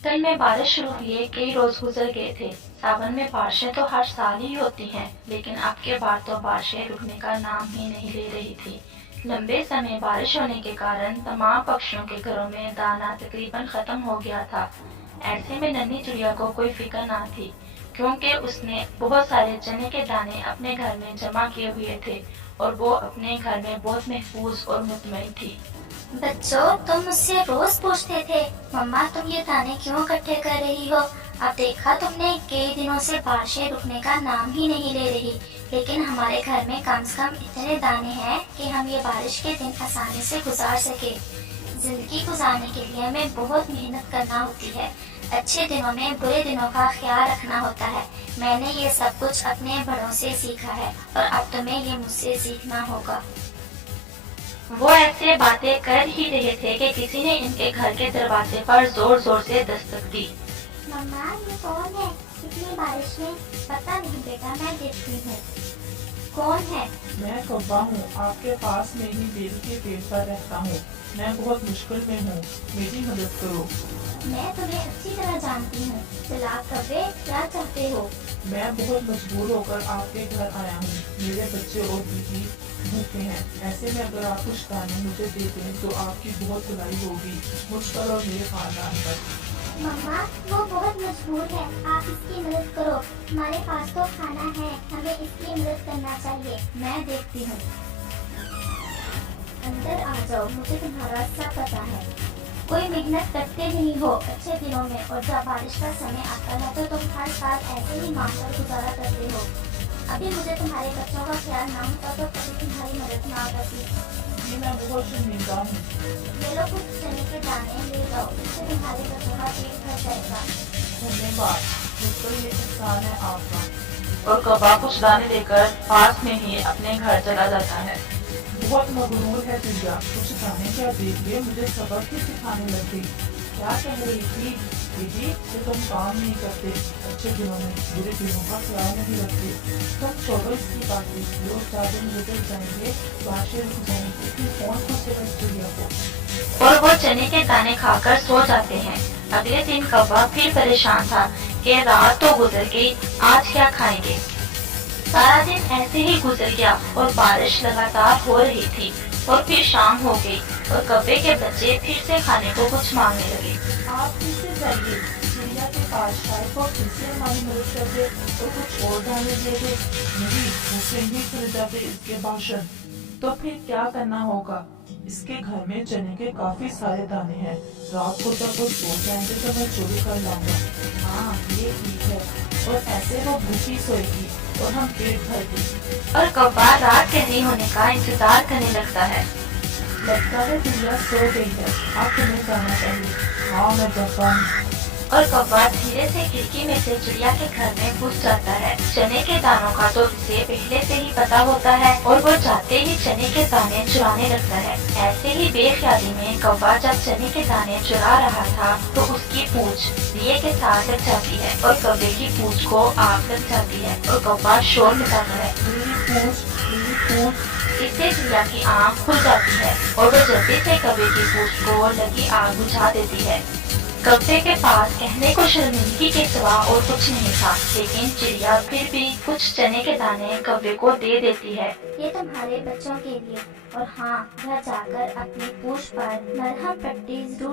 कल में बारिश शुरू हुई, कई रोज गुजर गए थे। सावन में बारिशें तो हर साल ही होती हैं, लेकिन अब के बार तो बारिशें रुकने का नाम ही नहीं ले रही थी। लंबे समय बारिश होने के कारण तमाम पक्षियों के घरों में दाना तकरीबन खत्म हो गया था। ऐसे में नन्ही चिड़िया को कोई फिक्र ना थी, क्योंकि उसने बहुत सारे चने के दाने अपने घर में जमा किए हुए थे और वो अपने घर में बहुत महफूज और मुतमईन थी। बच्चों, तुम मुझसे रोज पूछते थे, मम्मा तुम ये दाने क्यों इकट्ठे कर रही हो। अब देखा तुमने, कई दिनों से बारिशें रुकने का नाम ही नहीं ले रही। लेकिन हमारे घर में कम से कम इतने दाने हैं कि हम ये बारिश के दिन आसानी से गुजार सके। जिंदगी गुजारने के लिए हमें बहुत मेहनत करना होती है। अच्छे दिनों में बुरे दिनों का ख्याल रखना होता है। मैंने ये सब कुछ अपने बड़ों से सीखा है और अब तुम्हें ये मुझसे सीखना होगा। वो ऐसे बातें कर ही रहे थे कि किसी ने इनके घर के दरवाजे पर जोर जोर से दस्तक दी। मम्मा, ये कौन है इतनी बारिश में? पता नहीं बेटा, मैं देखती हूँ। कौन है? मैं कौवा हूँ, आपके पास में ही बेल के पेड़ पर रहता हूँ। मैं बहुत मुश्किल में हूँ, मेरी मदद करो। मैं तुम्हें अच्छी तरह जानती हूँ। चालाक कौवे, क्या चाहते हो? मैं बहुत मजबूर होकर आपके घर आया हूँ। मेरे बच्चे और बीवी भूखे हैं। ऐसे में अगर आप कुछ दाने मुझे दे दें तो आपकी बहुत भलाई होगी, मुझ पर और मेरे खानदान पर। मम्मा, वो बहुत मजबूर है, आप इसकी मदद करो। हमारे पास तो खाना है, हमें इसकी मदद करना चाहिए। मैं देखती हूँ। अंदर आ जाओ, मुझे तुम्हारा सब पता है। कोई मेहनत करते नहीं हो अच्छे दिनों में, और जब बारिश का समय आता है तो तुम हर साल ऐसे ही मांगकर गुजारा करते हो। अभी मुझे तुम्हारे बच्चों का ख्याल ना होता तो कभी तुम्हारी मदद ना करती। ये मैं बहुत शर्मिंदा हूँ। ये लो, कुछ चने के दाने ले जाओ, इससे तुम्हारे बच्चों का पेट भर जाएगा। धन्यवाद, मुझ पर ये एहसान है आपका। और कौवा कुछ दाने लेकर पास में ही अपने घर चला जाता है। बहुत मगरूर है चिड़िया, कुछ दाने क्या देख के मुझे सबक ही सिखाने लग गई। क्या कह रही थी दीदी कि तुम काम नहीं करते, अच्छे दिनों में बुरे दिनों का ख्याल नहीं रखते। तुम छोड़ो इसकी बातें, 2-4 दिन गुजर जाएंगे, बारिशें रुक जाएंगी, फिर कौन पूछेगा इस चिड़िया को। और वो चने के दाने खाकर सो जाते हैं। अगले दिन कौवा फिर परेशान था कि रात तो गुजर गई, आज क्या खाएंगे। सारा दिन ऐसे ही गुजर गया और बारिश लगातार हो रही थी। और फिर शाम हो गई और कौवे के बच्चे फिर से खाने को कुछ मांगने लगे। आप फिर से जाइए चिड़िया के पास, शायद वो फिर से हमारी मदद कर दे और कुछ और दाने दे दे। नहीं, वो फिर भी खुल जाते इसके भाषण। तो फिर क्या करना होगा? इसके घर में चने के काफी सारे दाने हैं। रात को जब वो सो जाएंगे तो मैं चोरी कर लाऊंगा। हाँ, ये ठीक है। और ऐसे वो भूखी सोएगी और हम पेट भर देंगे। और कौवा रात के नहीं होने का इंतजार करने लगता है। लगता है चिड़िया सो गई है, अब तुम्हें जाना चाहिए। हाँ, मैं जाता हूँ। और कौवा धीरे से खिड़की में से चिड़िया के घर में घुस जाता है। चने के दानों का तो उसे पहले से ही पता होता है और वो जाते ही चने के दाने चुराने लगता है। ऐसे ही बेख्याली में कौवा जब चने के दाने चुरा रहा था तो उसकी पूंछ दिए के साथ लग जाती है और कौवे की पूंछ को आग लग जाती है और कौवा शोर मचाता है। मेरी पूंछ। इससे चिड़िया की आँख खुल जाती है और वो जल्दी से कौवे की पूंछ को लगी आग बुझा देती है। कौवे के पास कहने को शर्मिंदगी के सिवा और कुछ नहीं था, लेकिन चिड़िया फिर भी कुछ चने के दाने कौवे को दे देती है। ये तुम्हारे बच्चों के लिए, और हाँ, घर जाकर अपनी पूंछ पर मरहम पट्टी जरूर